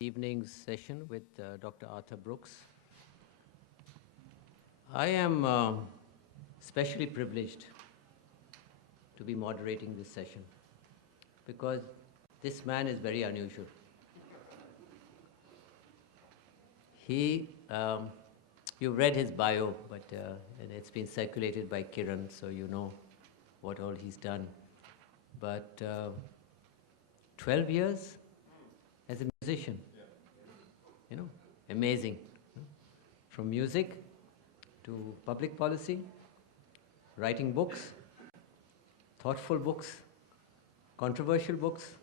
Evening's session with Dr. Arthur Brooks. I am especially privileged to be moderating this session because this man is very unusual. You read his bio, but and it's been circulated by Kiran, so you know what all he's done. But 12 years as a musician, you know, amazing. From music to public policy, writing books, thoughtful books, controversial books,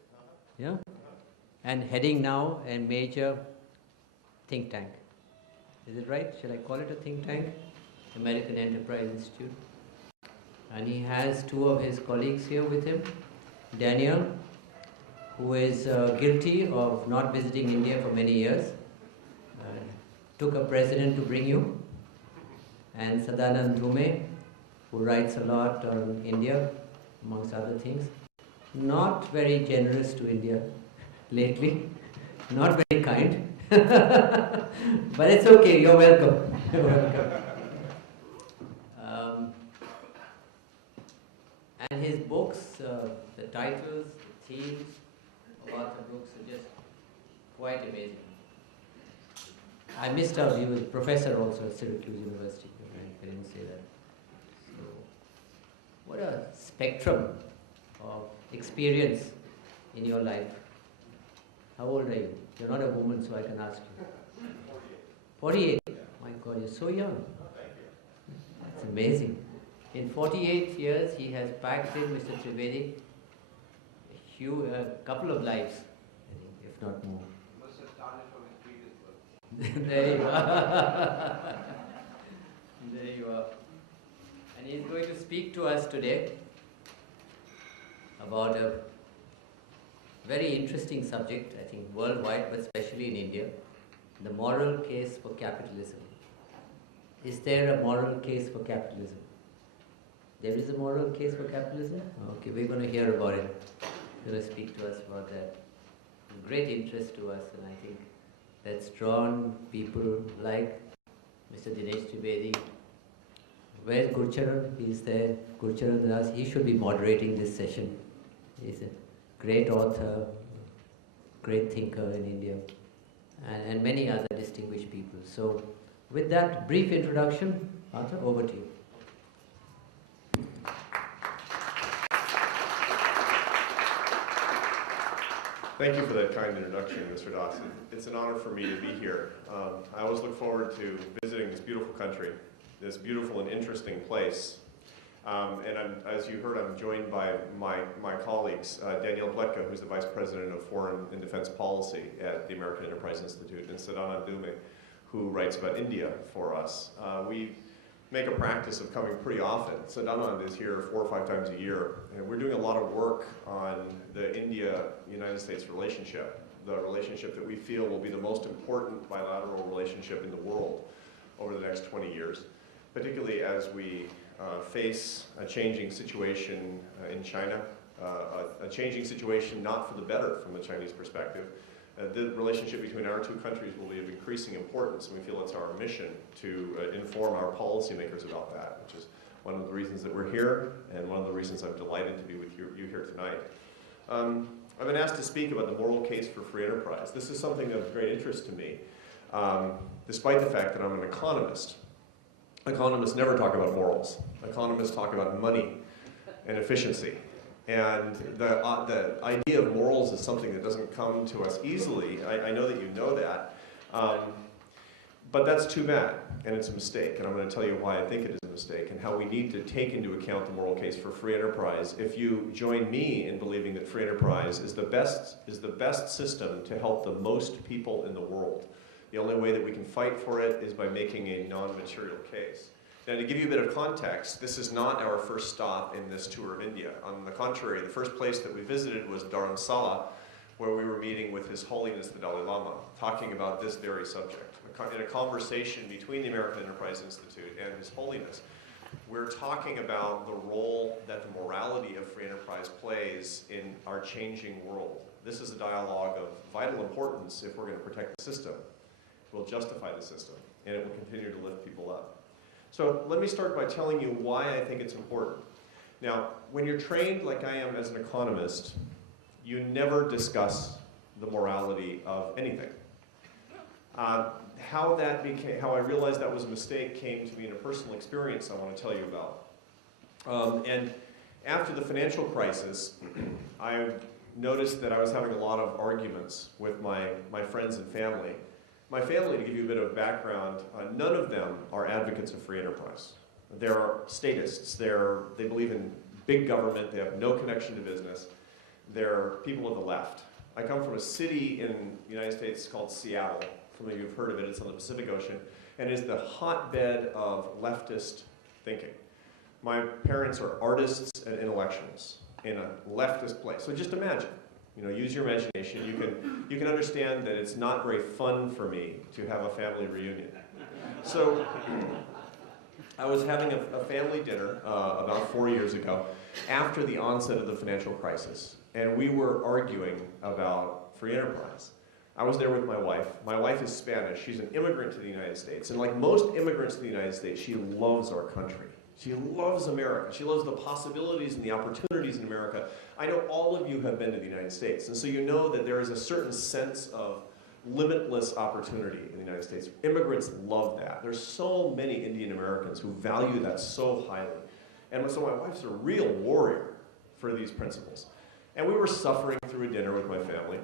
yeah, and heading now a major think tank. Is it right? Shall I call it a think tank? American Enterprise Institute. And he has two of his colleagues here with him, Daniel, who is guilty of not visiting India for many years, took a president to bring you, and Sadanand Dhume, who writes a lot on India, amongst other things. Not very generous to India lately, not very kind, but it's okay, you're welcome. You're welcome. And his books, the titles, the themes of Arthur Brooks are just quite amazing. I missed out, he was a professor also at Syracuse University, I didn't say that. So, what a spectrum of experience in your life. How old are you? You're not a woman, so I can ask you. 48. My God, you're so young. That's amazing. In 48 years, he has packed in, Mr. Trivedi, a couple of lives, I think, if not more. You must have started from his previous work. There you are. There you are. And he's going to speak to us today about a very interesting subject, I think worldwide, but especially in India, the moral case for capitalism. Is there a moral case for capitalism? There is a moral case for capitalism? Okay, we're going to hear about it. He's going to speak to us about that. Great interest to us, and I think that's drawn people like Mr. Dinesh Trivedi. Where's Gurcharan? He's there. Gurcharan Das. He should be moderating this session. He's a great author, great thinker in India, and many other distinguished people. So, with that brief introduction, Arthur, over to you. Thank you for that kind introduction, Mr. Dawson. It's an honor for me to be here. I always look forward to visiting this beautiful country, this beautiful and interesting place. As you heard, I'm joined by my colleagues, Daniel Bletka, who's the Vice President of Foreign and Defense Policy at the American Enterprise Institute, and Sadanand Dhume, who writes about India for us. We make a practice of coming pretty often. Sadanand is here 4 or 5 times a year, and we're doing a lot of work on the India-United States relationship, the relationship that we feel will be the most important bilateral relationship in the world over the next 20 years, particularly as we face a changing situation in China, a changing situation not for the better from the Chinese perspective. The relationship between our two countries will be of increasing importance, and we feel it's our mission to inform our policymakers about that, which is one of the reasons that we're here, and one of the reasons I'm delighted to be with you here tonight. I've been asked to speak about the moral case for free enterprise. This is something of great interest to me, despite the fact that I'm an economist. Economists never talk about morals. Economists talk about money and efficiency. And the idea of morals is something that doesn't come to us easily. I know that you know that. But that's too bad, and it's a mistake. And I'm going to tell you why I think it is a mistake and how we need to take into account the moral case for free enterprise. If you join me in believing that free enterprise is the best system to help the most people in the world, the only way that we can fight for it is by making a non-material case. Now, to give you a bit of context, this is not our first stop in this tour of India. On the contrary, the first place that we visited was Dharamsala, where we were meeting with His Holiness the Dalai Lama, talking about this very subject. In a conversation between the American Enterprise Institute and His Holiness, we're talking about the role that the morality of free enterprise plays in our changing world. This is a dialogue of vital importance if we're going to protect the system. We'll justify the system, and it will continue to lift people up. So let me start by telling you why I think it's important. Now, when you're trained like I am as an economist, you never discuss the morality of anything. How I realized that was a mistake came to me in a personal experience I want to tell you about. And after the financial crisis, I noticed that I was having a lot of arguments with my friends and family. My family, to give you a bit of background, none of them are advocates of free enterprise. They're statists. They believe in big government. They have no connection to business. They're people of the left. I come from a city in the United States called Seattle. Some of you have heard of it. It's on the Pacific Ocean, and is the hotbed of leftist thinking. My parents are artists and intellectuals in a leftist place. So just imagine, use your imagination. You can understand that it's not very fun for me to have a family reunion. So I was having a family dinner about 4 years ago after the onset of the financial crisis, and we were arguing about free enterprise. I was there with my wife. My wife is Spanish. She's an immigrant to the United States. And like most immigrants to the United States, she loves our country. She loves America. She loves the possibilities and the opportunities in America. I know all of you have been to the United States. And so you know that there is a certain sense of limitless opportunity in the United States. Immigrants love that. There's so many Indian Americans who value that so highly. And so my wife's a real warrior for these principles. And we were suffering through a dinner with my family.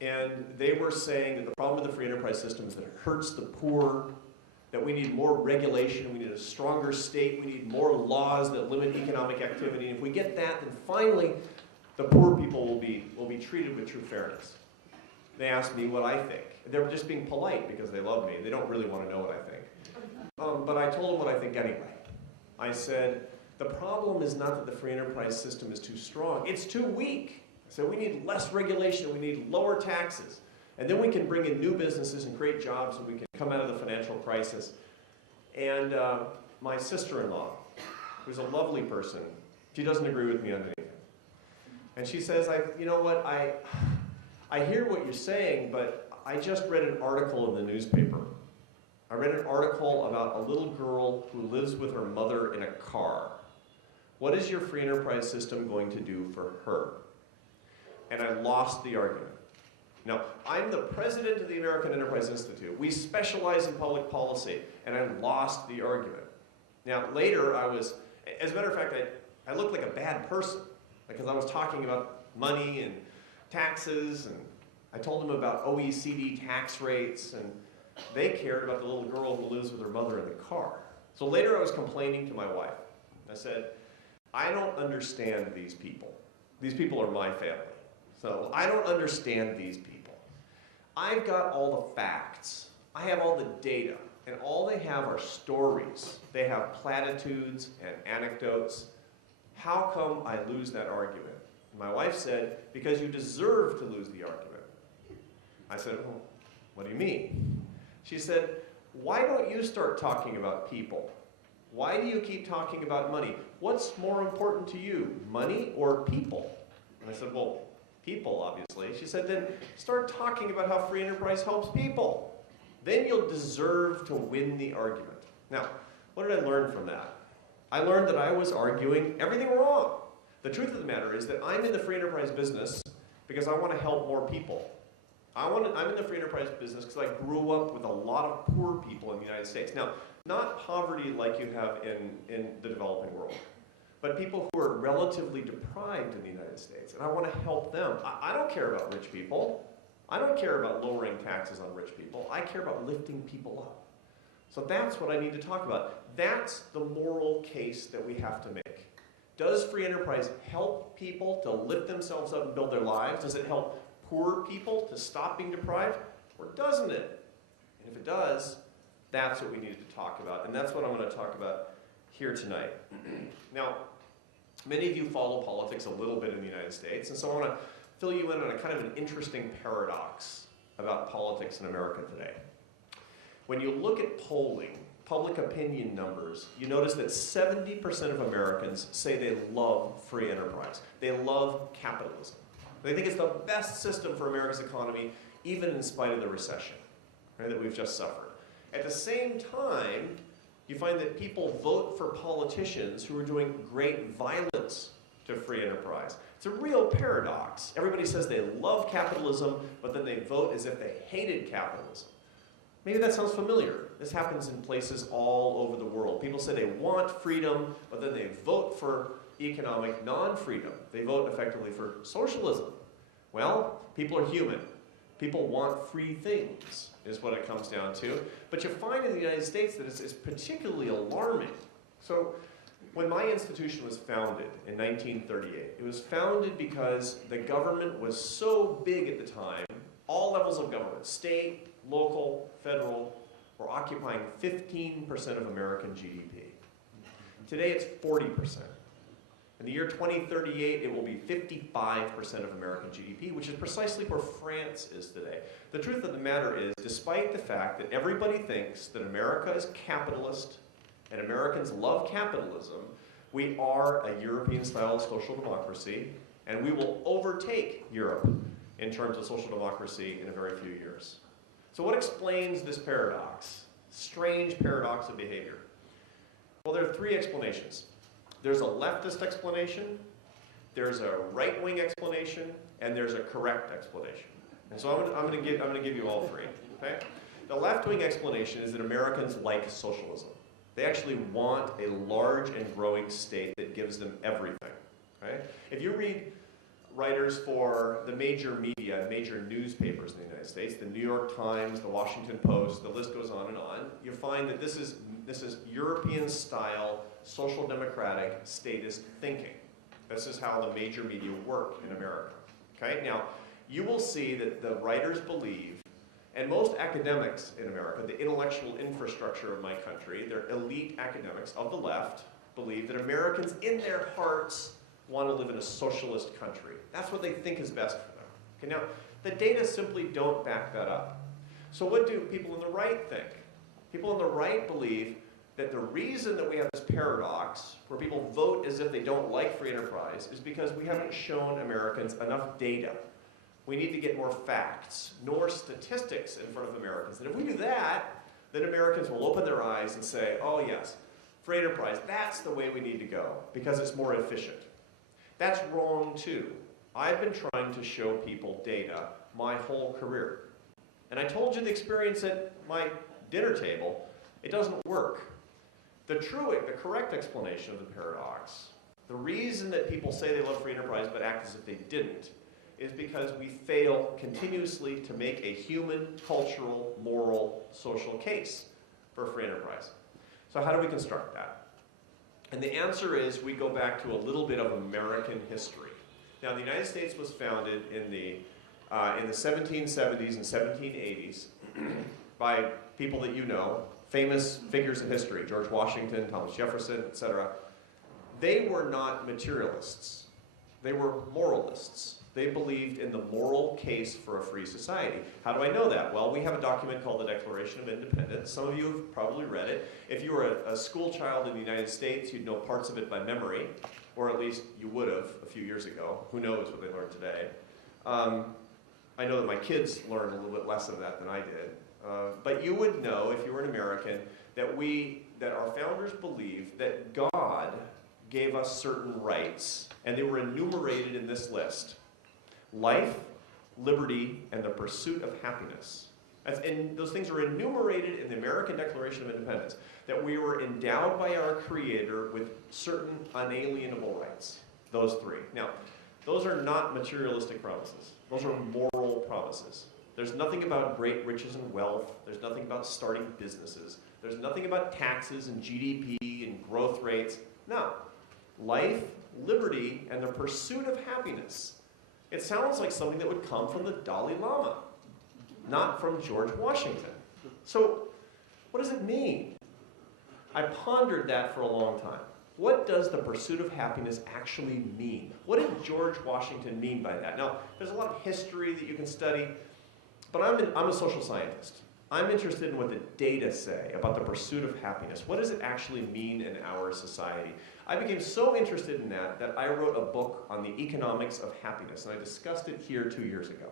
And they were saying that the problem with the free enterprise system is that it hurts the poor, that we need more regulation, we need a stronger state, we need more laws that limit economic activity. And if we get that, then finally the poor people will be treated with true fairness. They asked me what I think. They're just being polite because they love me. They don't really want to know what I think. But I told them what I think anyway. I said, the problem is not that the free enterprise system is too strong, it's too weak. So we need less regulation, we need lower taxes. And then we can bring in new businesses and create jobs and we can come out of the financial crisis. And my sister-in-law, who's a lovely person, she doesn't agree with me on anything. And she says, you know what, I hear what you're saying, but I just read an article in the newspaper. I read an article about a little girl who lives with her mother in a car. What is your free enterprise system going to do for her? And I lost the argument. Now, I'm the president of the American Enterprise Institute. We specialize in public policy, and I lost the argument. Now, later as a matter of fact, I looked like a bad person because I was talking about money and taxes, and I told them about OECD tax rates, and they cared about the little girl who lives with her mother in the car. So later I was complaining to my wife. I said, I don't understand these people. These people are my family. So I don't understand these people. I've got all the facts. I have all the data. And all they have are stories. They have platitudes and anecdotes. How come I lose that argument? And my wife said, because you deserve to lose the argument. I said, well, what do you mean? She said, why don't you start talking about people? Why do you keep talking about money? What's more important to you, money or people? And I said, well, people, obviously. She said, then start talking about how free enterprise helps people. Then you'll deserve to win the argument. Now, what did I learn from that? I learned that I was arguing everything wrong. The truth of the matter is that I'm in the free enterprise business because I want to help more people. I'm in the free enterprise business because I grew up with a lot of poor people in the United States. Now, not poverty like you have in the developing world, but people who are relatively deprived in the United States, and I want to help them. I don't care about rich people. I don't care about lowering taxes on rich people. I care about lifting people up. So that's what I need to talk about. That's the moral case that we have to make. Does free enterprise help people to lift themselves up and build their lives? Does it help poor people to stop being deprived? Or doesn't it? And if it does, that's what we needed to talk about. And that's what I'm going to talk about here tonight. Now, many of you follow politics a little bit in the United States, and so I want to fill you in on a kind of an interesting paradox about politics in America today. When you look at polling, public opinion numbers, you notice that 70% of Americans say they love free enterprise. They love capitalism. They think it's the best system for America's economy, even in spite of the recession, right, that we've just suffered. At the same time, you find that people vote for politicians who are doing great violence to free enterprise. It's a real paradox. Everybody says they love capitalism, but then they vote as if they hated capitalism. Maybe that sounds familiar. This happens in places all over the world. People say they want freedom, but then they vote for economic non-freedom. They vote effectively for socialism. Well, people are human. People want free things, is what it comes down to. But you find in the United States that it's particularly alarming. So when my institution was founded in 1938, it was founded because the government was so big at the time, all levels of government, state, local, federal, were occupying 15% of American GDP. Today it's 40%. In the year 2038, it will be 55% of American GDP, which is precisely where France is today. The truth of the matter is, despite the fact that everybody thinks that America is capitalist and Americans love capitalism, we are a European-style social democracy, and we will overtake Europe in terms of social democracy in a very few years. So what explains this paradox? Strange paradox of behavior. Well, there are three explanations. There's a leftist explanation, there's a right-wing explanation, and there's a correct explanation. And so I'm going to give you all three. Okay? The left-wing explanation is that Americans like socialism. They actually want a large and growing state that gives them everything. Okay? If you read writers for the major media, major newspapers in the United States, the New York Times, the Washington Post, the list goes on, you find that this is European-style social democratic statist thinking. This is how the major media work in America. Okay? Now, you will see that the writers believe, and most academics in America, the intellectual infrastructure of my country, they're elite academics of the left, believe that Americans in their hearts want to live in a socialist country. That's what they think is best for them. Okay, now, the data simply don't back that up. So what do people on the right think? People on the right believe that the reason that we have this paradox, where people vote as if they don't like free enterprise, is because we haven't shown Americans enough data. We need to get more facts, more statistics in front of Americans. And if we do that, then Americans will open their eyes and say, oh yes, free enterprise, that's the way we need to go, because it's more efficient. That's wrong too. I've been trying to show people data my whole career. And I told you the experience at my dinner table, it doesn't work. The correct explanation of the paradox, the reason that people say they love free enterprise but act as if they didn't, is because we fail continuously to make a human, cultural, moral, social case for free enterprise. So how do we construct that? And the answer is we go back to a little bit of American history. Now, the United States was founded in the 1770s and 1780s by people that you know, famous figures in history, George Washington, Thomas Jefferson, etc. They were not materialists. They were moralists. They believed in the moral case for a free society. How do I know that? Well, we have a document called the Declaration of Independence. Some of you have probably read it. If you were a school child in the United States, you'd know parts of it by memory, or at least you would have a few years ago. Who knows what they learned today? I know that my kids learned a little bit less of that than I did. But you would know, if you were an American, that our founders believed that God gave us certain rights, and they were enumerated in this list. Life, liberty, and the pursuit of happiness. And those things are enumerated in the American Declaration of Independence, that we were endowed by our Creator with certain unalienable rights. Those three. Now, those are not materialistic promises. Those are moral promises. There's nothing about great riches and wealth. There's nothing about starting businesses. There's nothing about taxes and GDP and growth rates. No. Life, liberty, and the pursuit of happiness. It sounds like something that would come from the Dalai Lama, not from George Washington. So, what does it mean? I pondered that for a long time. What does the pursuit of happiness actually mean? What did George Washington mean by that? Now, there's a lot of history that you can study, but I'm a social scientist. I'm interested in what the data say about the pursuit of happiness. What does it actually mean in our society? I became so interested in that I wrote a book on the economics of happiness, and I discussed it here 2 years ago.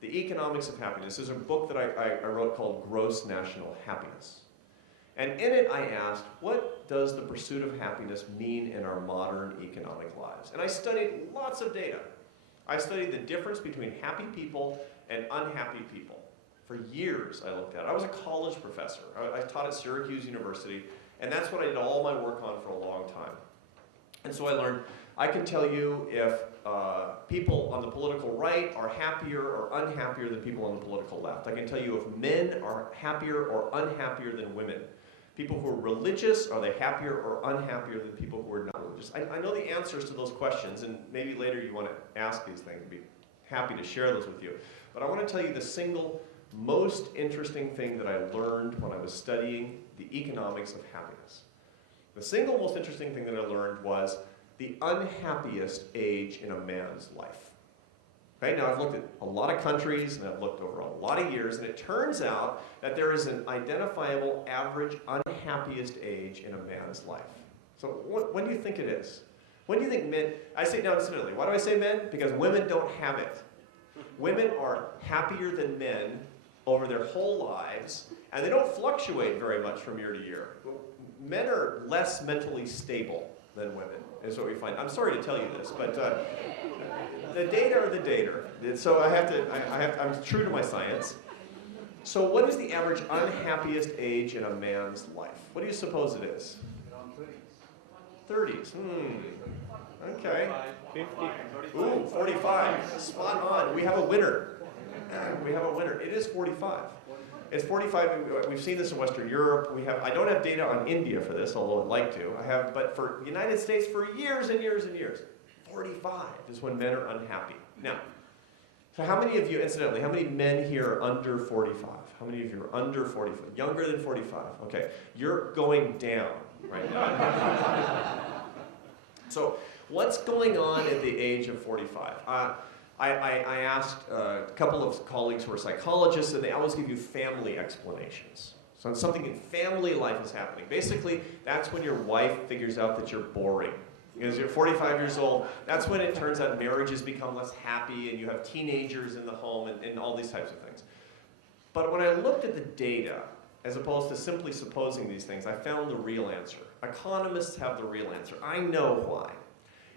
The Economics of Happiness is a book that I wrote called Gross National Happiness. And in it I asked, what does the pursuit of happiness mean in our modern economic lives? And I studied lots of data. I studied the difference between happy people and unhappy people. For years I looked at it. I was a college professor. I taught at Syracuse University, and that's what I did all my work on for a long time. And so I learned, I can tell you if people on the political right are happier or unhappier than people on the political left. I can tell you if men are happier or unhappier than women. People who are religious, are they happier or unhappier than people who are not religious? I know the answers to those questions, and maybe later you want to ask these things. I'd be happy to share those with you. But I want to tell you the single most interesting thing that I learned when I was studying the economics of happiness. The single most interesting thing that I learned was the unhappiest age in a man's life. Okay, now I've looked at a lot of countries and I've looked over a lot of years, and it turns out that there is an identifiable average unhappiest age in a man's life. So when do you think it is? When do you think men, I say now incidentally, why do I say men? Because women don't have it. Women are happier than men over their whole lives, and they don't fluctuate very much from year to year. Men are less mentally stable than women, is what we find. I'm sorry to tell you this, but the data are the data. So I'm true to my science. So what is the average unhappiest age in a man's life? What do you suppose it is? Around 30s. Okay. 50. Ooh, 45. Spot on. We have a winner. We have a winner. It is 45. It's 45. We've seen this in Western Europe. I don't have data on India for this, although I'd like to. But for the United States, for years and years and years, 45 is when men are unhappy. Now, so how many of you, incidentally, how many men here are under 45? How many of you are under 45? Younger than 45? Okay, you're going down right now. So, what's going on at the age of 45? I asked a couple of colleagues who are psychologists, and they always give you family explanations. So when something in family life is happening, basically, that's when your wife figures out that you're boring. Because you're 45 years old, that's when it turns out marriages become less happy, and you have teenagers in the home, and all these types of things. But when I looked at the data, as opposed to simply supposing these things, I found the real answer. Economists have the real answer. I know why.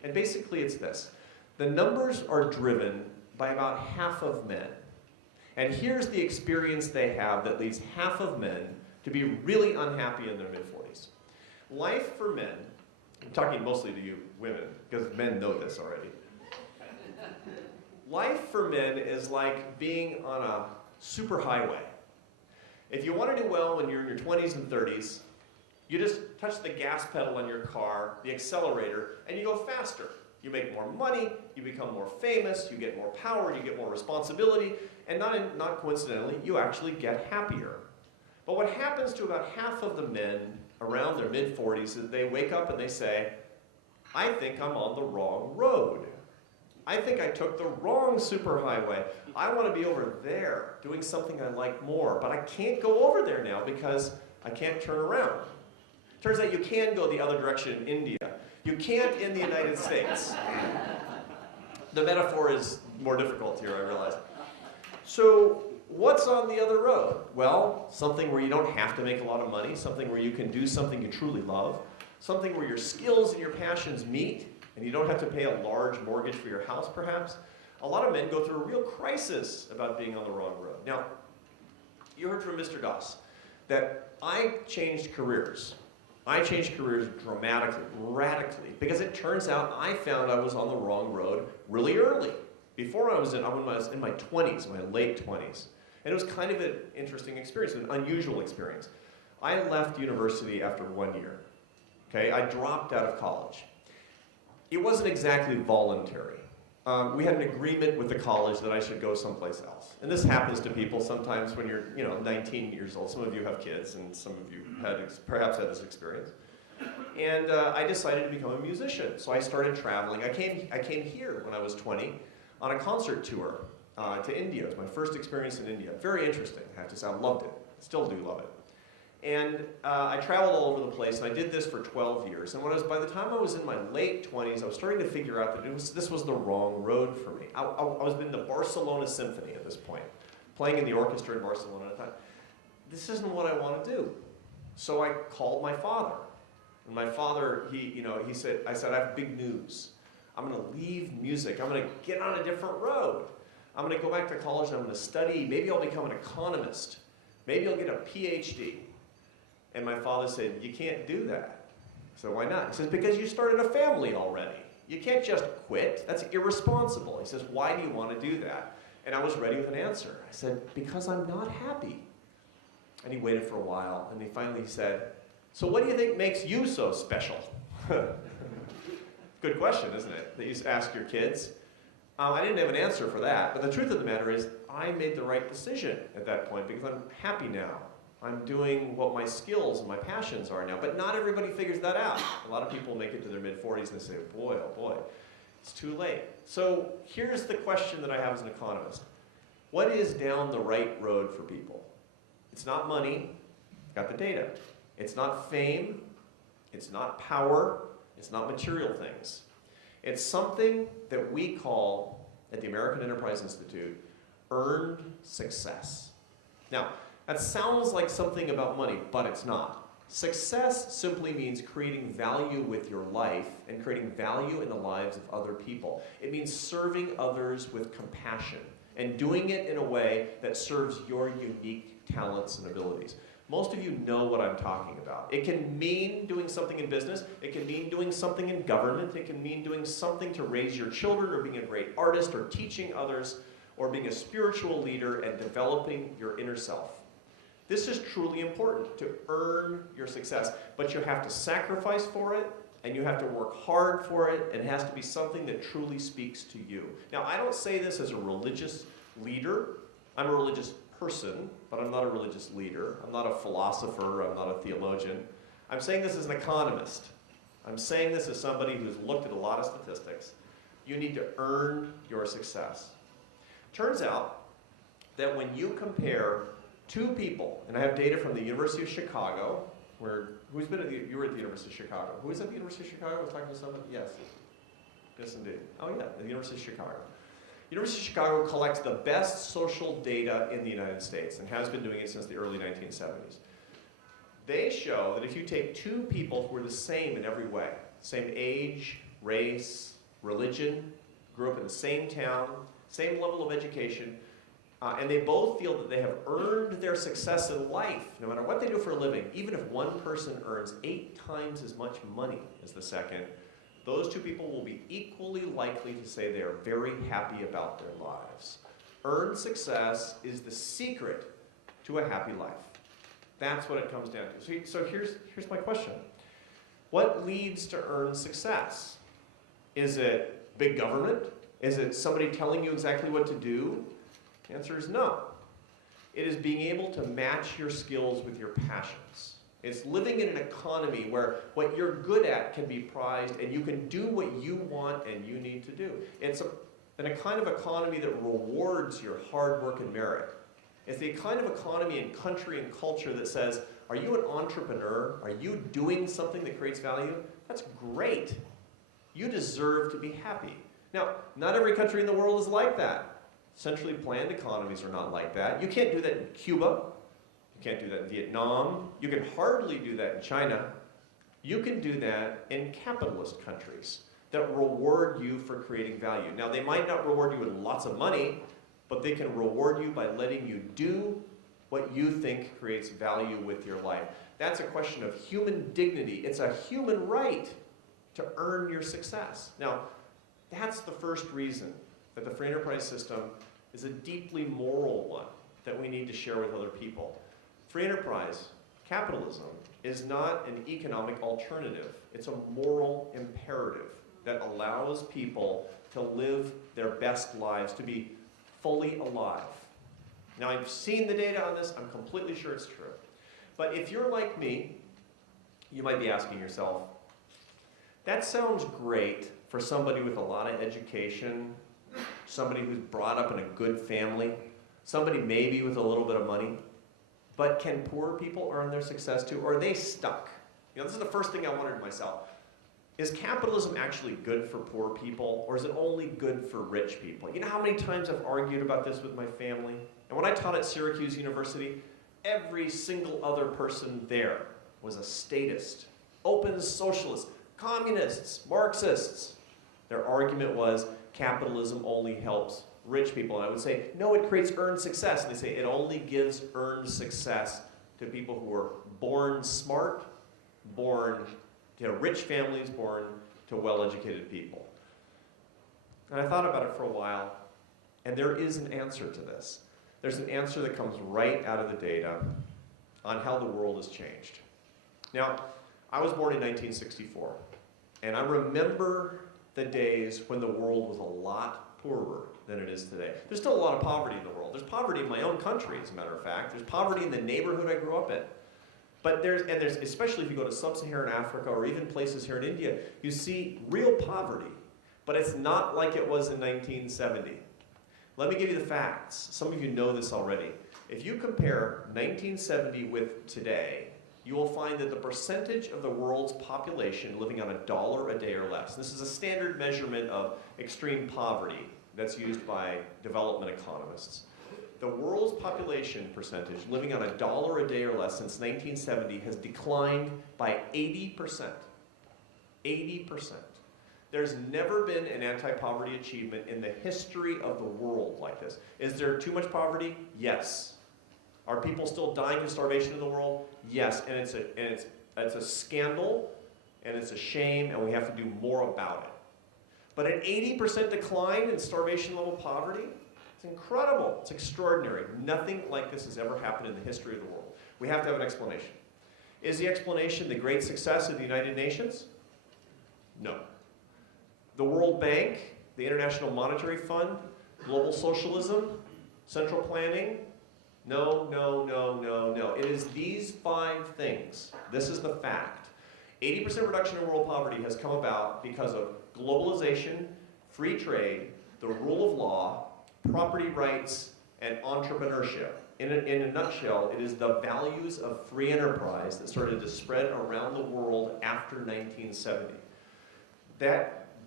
And basically it's this. The numbers are driven by about half of men. And here's the experience they have that leads half of men to be really unhappy in their mid-40s. Life for men, I'm talking mostly to you women, because men know this already. Life for men is like being on a superhighway. If you want to do well when you're in your 20s and 30s, you just touch the gas pedal on your car, the accelerator, and you go faster. You make more money, you become more famous, you get more power, you get more responsibility, and not coincidentally, you actually get happier. But what happens to about half of the men around their mid-40s is they wake up and they say, I think I'm on the wrong road. I think I took the wrong superhighway. I want to be over there doing something I like more, but I can't go over there now because I can't turn around. Turns out you can go the other direction in India. You can't in the United States. The metaphor is more difficult here, I realize. So what's on the other road? Well, something where you don't have to make a lot of money, something where you can do something you truly love, something where your skills and your passions meet, and you don't have to pay a large mortgage for your house, perhaps. A lot of men go through a real crisis about being on the wrong road. Now, you heard from Mr. Doss that I changed careers. I changed careers dramatically, radically, because it turns out I found I was on the wrong road really early. Before I was in my 20s, my late 20s. And it was kind of an interesting experience, an unusual experience. I left university after 1 year. Okay, I dropped out of college. It wasn't exactly voluntary. We had an agreement with the college that I should go someplace else. And this happens to people sometimes when you're 19 years old. Some of you have kids, and some of you perhaps had this experience. And I decided to become a musician. So I started traveling. I came here when I was 20 on a concert tour. to India. It was my first experience in India. Very interesting, I have to say. I loved it. Still do love it. And I traveled all over the place, and I did this for 12 years. And by the time I was in my late 20s, I was starting to figure out that this was the wrong road for me. I was in the Barcelona Symphony at this point, playing in the orchestra in Barcelona. I thought, this isn't what I want to do. So I called my father. And my father, I said, I have big news. I'm going to leave music. I'm going to get on a different road. I'm going to go back to college and I'm going to study. Maybe I'll become an economist. Maybe I'll get a PhD. And my father said, you can't do that. So why not? He says, because you started a family already. You can't just quit. That's irresponsible. He says, why do you want to do that? And I was ready with an answer. I said, because I'm not happy. And he waited for a while, and he finally said, so what do you think makes you so special? Good question, isn't it? That you ask your kids. I didn't have an answer for that, but the truth of the matter is I made the right decision at that point because I'm happy now. I'm doing what my skills and my passions are now, but not everybody figures that out. A lot of people make it to their mid-40s and they say, boy, oh boy, it's too late. So here's the question that I have as an economist. What is down the right road for people? It's not money, got the data. It's not fame, it's not power, it's not material things. It's something that we call, at the American Enterprise Institute, earned success. Now, that sounds like something about money, but it's not. Success simply means creating value with your life and creating value in the lives of other people. It means serving others with compassion and doing it in a way that serves your unique talents and abilities. Most of you know what I'm talking about. It can mean doing something in business. It can mean doing something in government. It can mean doing something to raise your children or being a great artist or teaching others or being a spiritual leader and developing your inner self. This is truly important, to earn your success, but you have to sacrifice for it, and you have to work hard for it, and it has to be something that truly speaks to you. Now, I don't say this as a religious leader. I'm a religious person, but I'm not a religious leader. I'm not a philosopher. I'm not a theologian. I'm saying this as an economist. I'm saying this as somebody who's looked at a lot of statistics. You need to earn your success. Turns out that when you compare two people, and I have data from the University of Chicago, you were at the University of Chicago. Who was at the University of Chicago? I was talking to somebody? Yes. Yes, indeed. Oh yeah, the University of Chicago. University of Chicago collects the best social data in the United States and has been doing it since the early 1970s. They show that if you take two people who are the same in every way, same age, race, religion, grew up in the same town, same level of education, and they both feel that they have earned their success in life, no matter what they do for a living. Even if one person earns 8 times as much money as the second, those two people will be equally likely to say they are very happy about their lives. Earned success is the secret to a happy life. That's what it comes down to. So here's my question. What leads to earned success? Is it big government? Is it somebody telling you exactly what to do? The answer is no. It is being able to match your skills with your passions. It's living in an economy where what you're good at can be prized and you can do what you want and you need to do. It's a kind of economy that rewards your hard work and merit. It's the kind of economy and country and culture that says, are you an entrepreneur? Are you doing something that creates value? That's great. You deserve to be happy. Now, not every country in the world is like that. Centrally planned economies are not like that. You can't do that in Cuba. You can't do that in Vietnam. You can hardly do that in China. You can do that in capitalist countries that reward you for creating value. Now, they might not reward you with lots of money, but they can reward you by letting you do what you think creates value with your life. That's a question of human dignity. It's a human right to earn your success. Now, that's the first reason that the free enterprise system is a deeply moral one that we need to share with other people. Free enterprise, capitalism, is not an economic alternative. It's a moral imperative that allows people to live their best lives, to be fully alive. Now, I've seen the data on this. I'm completely sure it's true. But if you're like me, you might be asking yourself, that sounds great for somebody with a lot of education somebody who's brought up in a good family, somebody maybe with a little bit of money. But can poor people earn their success too, or are they stuck? You know, this is the first thing I wondered myself. Is capitalism actually good for poor people, or is it only good for rich people? You know how many times I've argued about this with my family? And when I taught at Syracuse University, every single other person there was a statist, open socialist, communists, Marxists. Their argument was capitalism only helps rich people. And I would say, no, it creates earned success. And they say it only gives earned success to people who are born smart, born to rich families, born to well-educated people. And I thought about it for a while, and there is an answer to this. There's an answer that comes right out of the data on how the world has changed. Now, I was born in 1964, and I remember the days when the world was a lot poorer than it is today. There's still a lot of poverty in the world. There's poverty in my own country, as a matter of fact. There's poverty in the neighborhood I grew up in. But there's, especially if you go to sub-Saharan Africa or even places here in India, you see real poverty, but it's not like it was in 1970. Let me give you the facts. Some of you know this already. If you compare 1970 with today, you will find that the percentage of the world's population living on $1 a day or less, this is a standard measurement of extreme poverty that's used by development economists. The world's population percentage living on $1 a day or less since 1970 has declined by 80%. 80%. There's never been an anti-poverty achievement in the history of the world like this. Is there too much poverty? Yes. Are people still dying of starvation in the world? Yes, and it's a scandal, and it's a shame, and we have to do more about it. But an 80% decline in starvation level poverty, it's incredible. It's extraordinary. Nothing like this has ever happened in the history of the world. We have to have an explanation. Is the explanation the great success of the United Nations? No. The World Bank, the International Monetary Fund, global socialism, central planning? No, no, no, no, no. It is these 5 things. This is the fact. 80% reduction in world poverty has come about because of globalization, free trade, the rule of law, property rights, and entrepreneurship. In a nutshell, it is the values of free enterprise that started to spread around the world after 1970.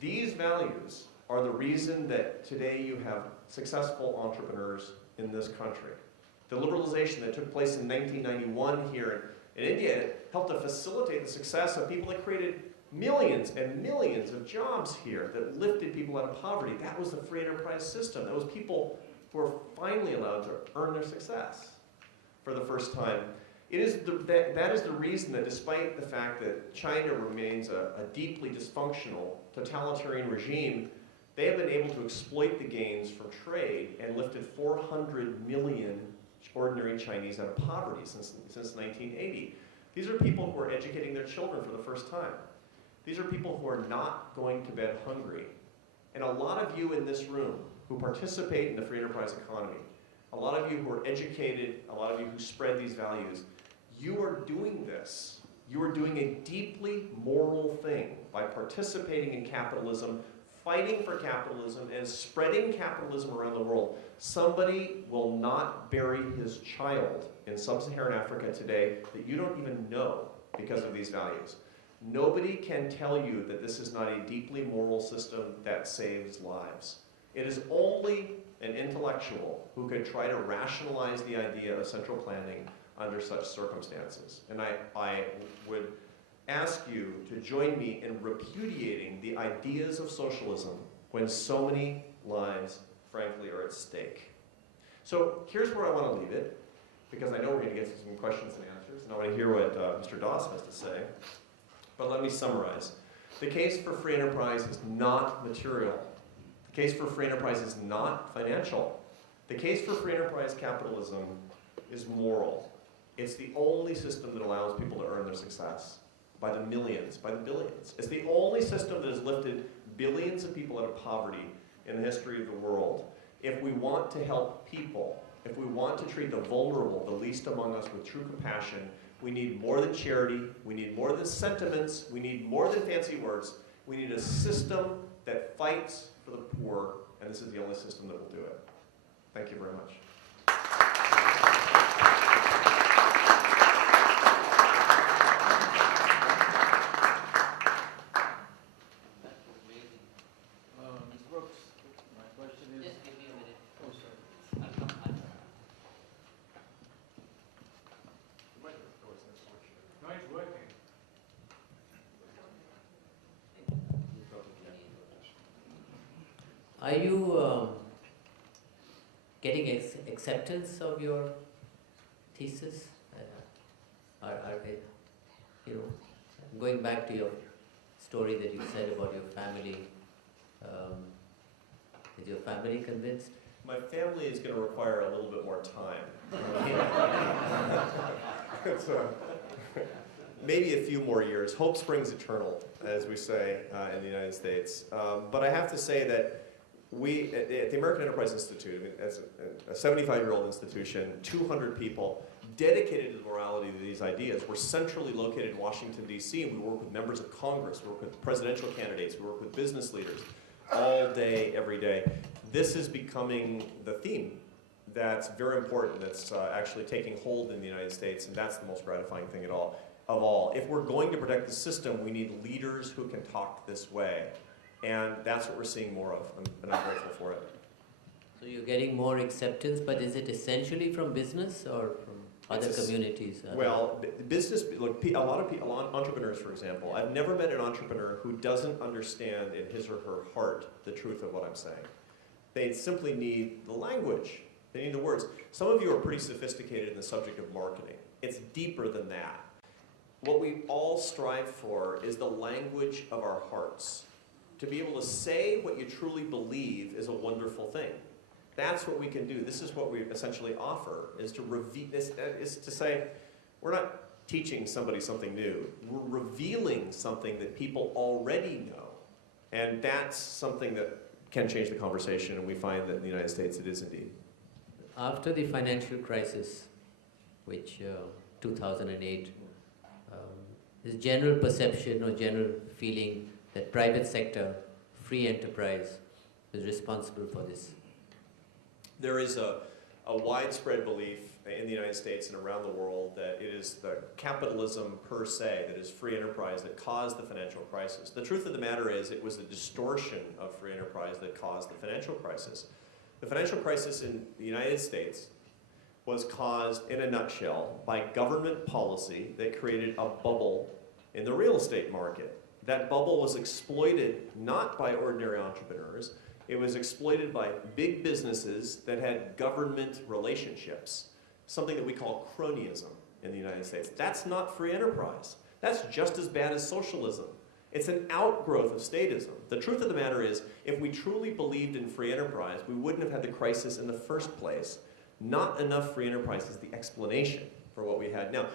These values are the reason that today you have successful entrepreneurs in this country. The liberalization that took place in 1991 here in India helped to facilitate the success of people that created millions and millions of jobs here that lifted people out of poverty. That was the free enterprise system. That was people who were finally allowed to earn their success for the first time. That is the reason that despite the fact that China remains a deeply dysfunctional totalitarian regime, they have been able to exploit the gains from trade and lifted 400 million ordinary Chinese out of poverty since 1980. These are people who are educating their children for the first time. These are people who are not going to bed hungry. And a lot of you in this room who participate in the free enterprise economy, a lot of you who are educated, a lot of you who spread these values, you are doing this. You are doing a deeply moral thing by participating in capitalism, fighting for capitalism, and spreading capitalism around the world. Somebody will not bury his child in sub-Saharan Africa today that you don't even know because of these values. Nobody can tell you that this is not a deeply moral system that saves lives. It is only an intellectual who could try to rationalize the idea of central planning under such circumstances. And I would ask you to join me in repudiating the ideas of socialism when so many lives, frankly, are at stake. So here's where I want to leave it, because I know we're going to get to some questions and answers, and I want to hear what Mr. Doss has to say. But let me summarize. The case for free enterprise is not material. The case for free enterprise is not financial. The case for free enterprise capitalism is moral. It's the only system that allows people to earn their success by the millions, by the billions. It's the only system that has lifted billions of people out of poverty in the history of the world. If we want to help people, if we want to treat the vulnerable, the least among us, with true compassion, we need more than charity, we need more than sentiments, we need more than fancy words. We need a system that fights for the poor and this is the only system that will do it. Thank you very much. Ms. Brooks, my question is... Just give me a minute. Oh, sorry. I'll come. No, it's working. Are you getting acceptance of your thesis? Are they, you know, going back to your story that you said about your family, is your family convinced? My family is going to require a little bit more time. It's, maybe a few more years. Hope springs eternal, as we say in the United States. But I have to say that we, at the American Enterprise Institute, as a 75-year-old institution, 200 people dedicated to the morality of these ideas. We're centrally located in Washington, D.C., and we work with members of Congress, we work with presidential candidates, we work with business leaders all day, every day. This is becoming the theme that's very important, that's actually taking hold in the United States, and that's the most gratifying thing of all. If we're going to protect the system, we need leaders who can talk this way. And that's what we're seeing more of, and I'm grateful for it. So you're getting more acceptance, but is it essentially from business or from other communities? Well, business, look, a lot of people, entrepreneurs, for example, I've never met an entrepreneur who doesn't understand in his or her heart the truth of what I'm saying. They simply need the language. They need the words. Some of you are pretty sophisticated in the subject of marketing. It's deeper than that. What we all strive for is the language of our hearts. To be able to say what you truly believe is a wonderful thing. That's what we can do. This is what we essentially offer, is to reveal, is to say, we're not teaching somebody something new. We're revealing something that people already know. And that's something that can change the conversation, and we find that in the United States it is indeed. After the financial crisis, which 2008, is general perception or general feeling that private sector, free enterprise, is responsible for this? There is a widespread belief in the United States and around the world that it is the capitalism per se, that is free enterprise, that caused the financial crisis. The truth of the matter is it was the distortion of free enterprise that caused the financial crisis. The financial crisis in the United States was caused, in a nutshell, by government policy that created a bubble in the real estate market. That bubble was exploited not by ordinary entrepreneurs, it was exploited by big businesses that had government relationships, something that we call cronyism in the United States. That's not free enterprise. That's just as bad as socialism. It's an outgrowth of statism. The truth of the matter is, if we truly believed in free enterprise, we wouldn't have had the crisis in the first place. Not enough free enterprise is the explanation for what we had now.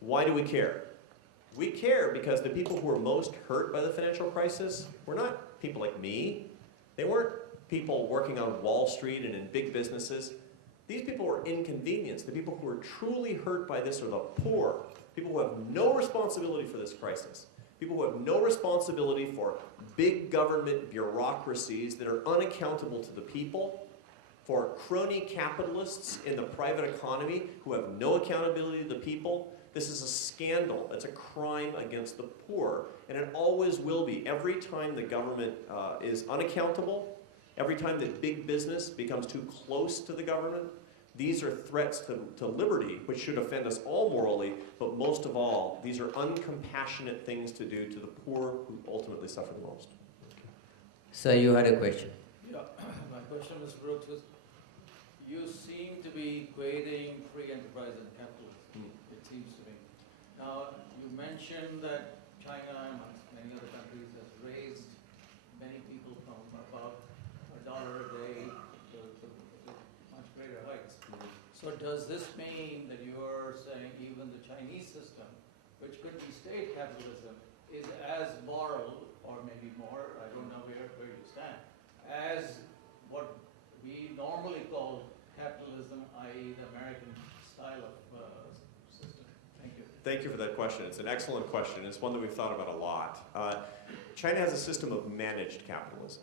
Why do we care? We care because the people who were most hurt by the financial crisis were not people like me. They weren't people working on Wall Street and in big businesses. These people were inconvenienced. The people who were truly hurt by this are the poor, people who have no responsibility for this crisis, people who have no responsibility for big government bureaucracies that are unaccountable to the people, for crony capitalists in the private economy who have no accountability to the people. This is a scandal. It's a crime against the poor, and it always will be. Every time the government is unaccountable, every time that big business becomes too close to the government, these are threats to liberty, which should offend us all morally, but most of all, these are uncompassionate things to do to the poor who ultimately suffer the most. Sir, you had a question. Yeah, my question, Ms. Brooks, is you seem to be equating free enterprise and capitalism, it seems to me. Now, you mentioned that China, amongst many other countries, has raised many people from about $1 a day to much greater heights. So does this mean that you're saying even the Chinese system, which could be state capitalism, is as moral, or maybe more, I don't know where you stand, as what we normally call capitalism, i.e. the American style of system? Thank you. Thank you for that question. It's an excellent question. It's one that we've thought about a lot. China has a system of managed capitalism.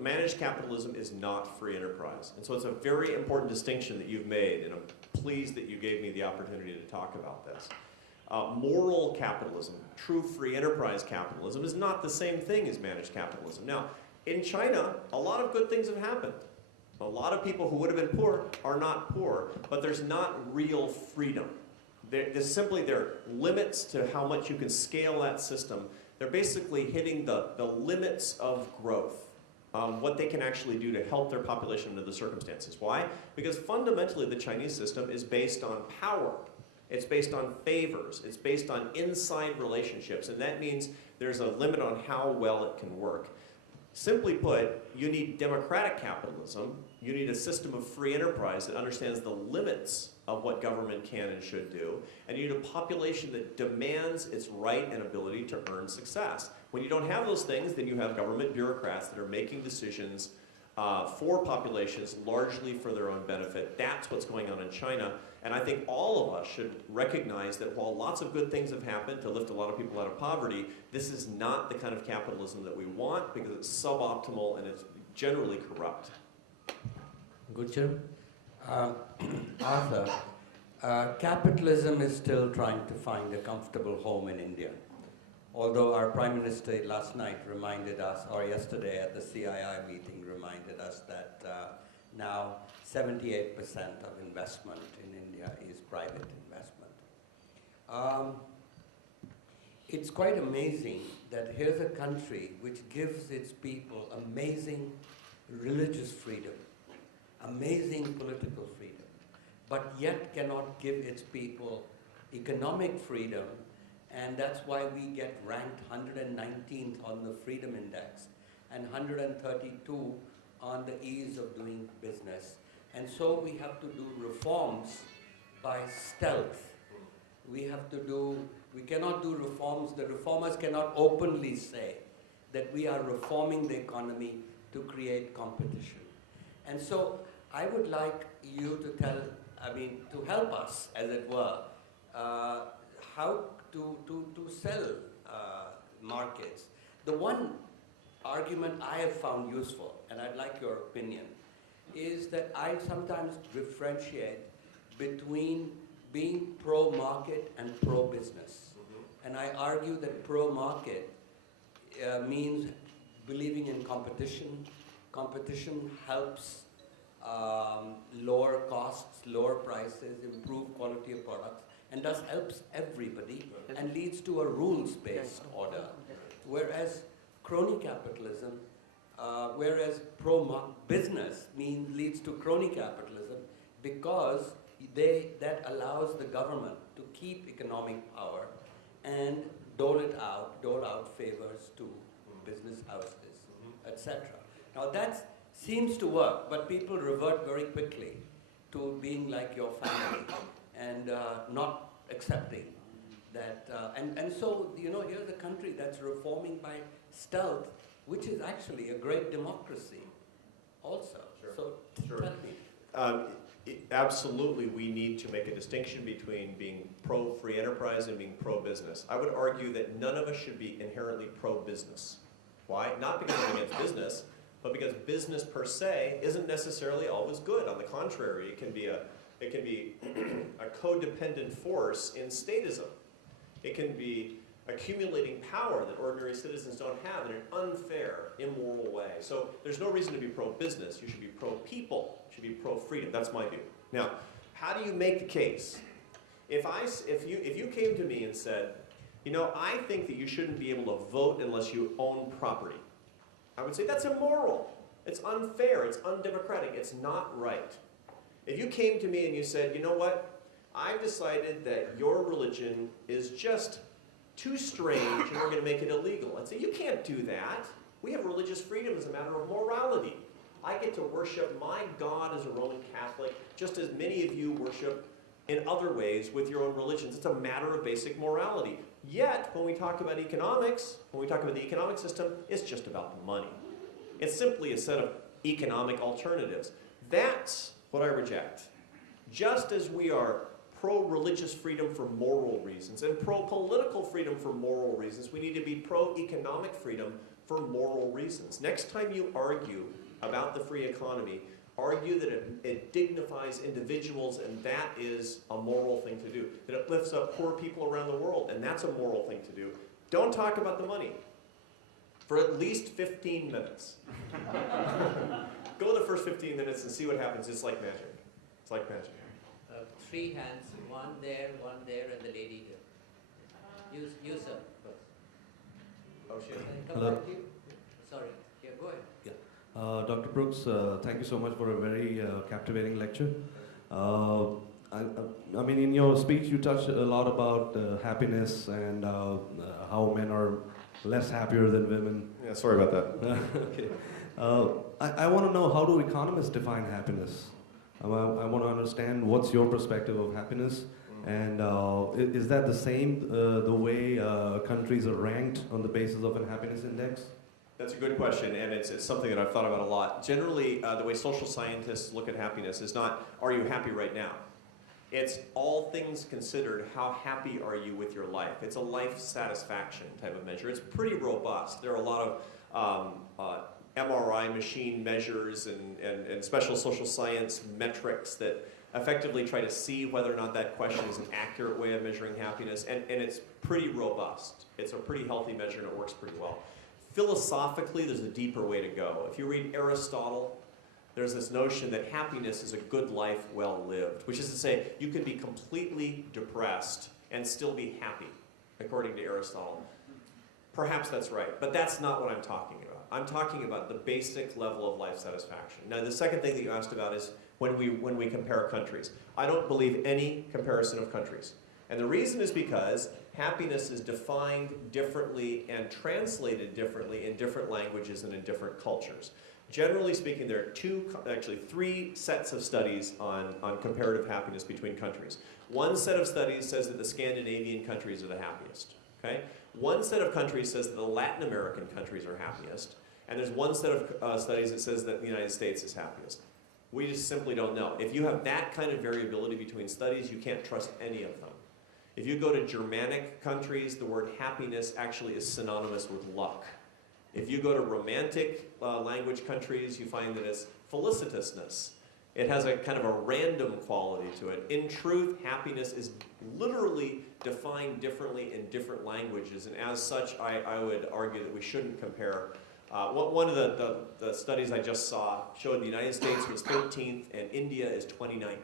managed capitalism is not free enterprise. And so it's a very important distinction that you've made, and I'm pleased that you gave me the opportunity to talk about this. Moral capitalism, true free enterprise capitalism, is not the same thing as managed capitalism. Now, in China, a lot of good things have happened. A lot of people who would have been poor are not poor, but there's not real freedom. There's simply there are limits to how much you can scale that system. They're basically hitting the limits of growth. What they can actually do to help their population under the circumstances. Why? Because fundamentally the Chinese system is based on power. It's based on favors. It's based on inside relationships, and that means there's a limit on how well it can work. Simply put, you need democratic capitalism. You need a system of free enterprise that understands the limits of what government can and should do, and you need a population that demands its right and ability to earn success. When you don't have those things, then you have government bureaucrats that are making decisions for populations largely for their own benefit. That's what's going on in China, and I think all of us should recognize that while lots of good things have happened to lift a lot of people out of poverty, this is not the kind of capitalism that we want because it's suboptimal and it's generally corrupt. Good, Chairman? Arthur, capitalism is still trying to find a comfortable home in India. Although our Prime Minister last night reminded us, or yesterday at the CII meeting reminded us that now 78% of investment in India is private investment. It's quite amazing that here's a country which gives its people amazing religious freedom, amazing political freedom, but yet cannot give its people economic freedom, and that's why we get ranked 119th on the Freedom Index and 132 on the ease of doing business. And so we have to do reforms by stealth. We cannot do reforms, the reformers cannot openly say that we are reforming the economy to create competition. And so I would like you to help us, as it were, how to sell markets. The one argument I have found useful, and I'd like your opinion, is that I sometimes differentiate between being pro-market and pro-business. And I argue that pro-market means believing in competition. Competition helps lower costs, lower prices, improve quality of products, and thus helps everybody and leads to a rules-based order. Whereas crony capitalism, whereas pro-business leads to crony capitalism because that allows the government to keep economic power and dole out favors to business houses, etc. Now that seems to work, but people revert very quickly to being like your family and not accepting that. And so, here's a country that's reforming by stealth, which is actually a great democracy also. Sure. So tell me. Absolutely, we need to make a distinction between being pro-free enterprise and being pro-business. I would argue that none of us should be inherently pro-business. Why? Not because we're against business, but because business per se isn't necessarily always good. On the contrary, it can be a codependent force in statism. It can be accumulating power that ordinary citizens don't have in an unfair, immoral way. So there's no reason to be pro-business. You should be pro-people. You should be pro-freedom. That's my view. Now, how do you make the case? If you came to me and said, I think that you shouldn't be able to vote unless you own property, I would say that's immoral. It's unfair. It's undemocratic. It's not right. If you came to me and you said, you know what, I've decided that your religion is just too strange and we're going to make it illegal, I'd say, you can't do that. We have religious freedom as a matter of morality. I get to worship my God as a Roman Catholic just as many of you worship in other ways with your own religions. It's a matter of basic morality. Yet, when we talk about economics, when we talk about the economic system, it's just about money. It's simply a set of economic alternatives. That's what I reject. Just as we are pro-religious freedom for moral reasons and pro-political freedom for moral reasons, we need to be pro-economic freedom for moral reasons. Next time you argue about the free economy, argue that it dignifies individuals, and that is a moral thing to do. That it lifts up poor people around the world, and that's a moral thing to do. Don't talk about the money for at least 15 minutes. Go the first 15 minutes and see what happens. It's like magic. It's like magic. 3 hands, one there, and the lady here. You sir, first. Oh, shit. Come Hello. back to you. Sorry. Yeah, go ahead. Dr. Brooks, thank you so much for a very captivating lecture. I mean, in your speech, you touched a lot about happiness and how men are less happier than women. Yeah, sorry about that. Okay. I want to know, how do economists define happiness? I want to understand what's your perspective of happiness, and is that the same the way countries are ranked on the basis of an happiness index? That's a good question, and it's something that I've thought about a lot. Generally, the way social scientists look at happiness is not, are you happy right now? It's, all things considered, how happy are you with your life? It's a life satisfaction type of measure. It's pretty robust. There are a lot of MRI machine measures and special social science metrics that effectively try to see whether or not that question is an accurate way of measuring happiness, and it's pretty robust. It's a pretty healthy measure, and it works pretty well. Philosophically, there's a deeper way to go. If you read Aristotle, there's this notion that happiness is a good life well lived, which is to say, you can be completely depressed and still be happy, according to Aristotle. Perhaps that's right, but that's not what I'm talking about. I'm talking about the basic level of life satisfaction. Now, the second thing that you asked about is when we compare countries. I don't believe any comparison of countries. And the reason is because happiness is defined differently and translated differently in different languages and in different cultures. Generally speaking, there are actually three sets of studies on comparative happiness between countries. One set of studies says that the Scandinavian countries are the happiest. Okay? One set of countries says that the Latin American countries are happiest. And there's one set of studies that says that the United States is happiest. We just simply don't know. If you have that kind of variability between studies, you can't trust any of them. If you go to Germanic countries, the word happiness actually is synonymous with luck. If you go to Romantic language countries, you find that it's felicitousness. It has a kind of a random quality to it. In truth, happiness is literally defined differently in different languages, and as such, I would argue that we shouldn't compare. One of the studies I just saw showed the United States was 13th and India is 29th.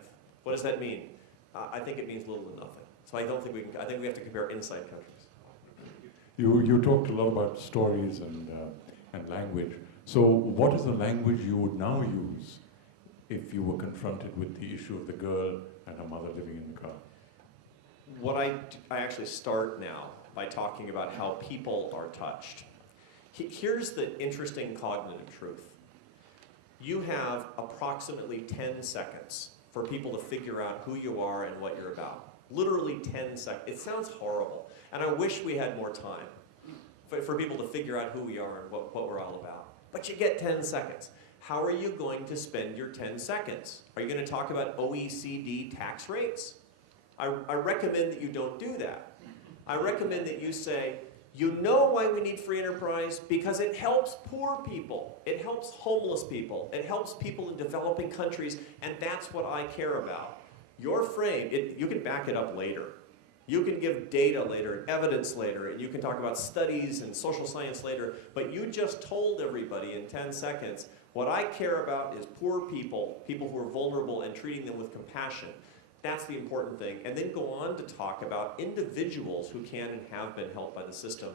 What does that mean? I think it means little to nothing. So I don't think we can, I think we have to compare inside countries. You talked a lot about stories and language. So what is the language you would now use if you were confronted with the issue of the girl and her mother living in the car? What I actually start now by talking about how people are touched. Here's the interesting cognitive truth. You have approximately 10 seconds for people to figure out who you are and what you're about. Literally 10 seconds. It sounds horrible, and I wish we had more time for people to figure out who we are and what we're all about. But you get 10 seconds. How are you going to spend your 10 seconds? Are you going to talk about OECD tax rates? I recommend that you don't do that. I recommend that you say, you know why we need free enterprise? Because it helps poor people. It helps homeless people. It helps people in developing countries, and that's what I care about. Your frame, you can back it up later. You can give data later, evidence later, and you can talk about studies and social science later, but you just told everybody in 10 seconds, what I care about is poor people, people who are vulnerable, and treating them with compassion. That's the important thing. And then go on to talk about individuals who can and have been helped by the system.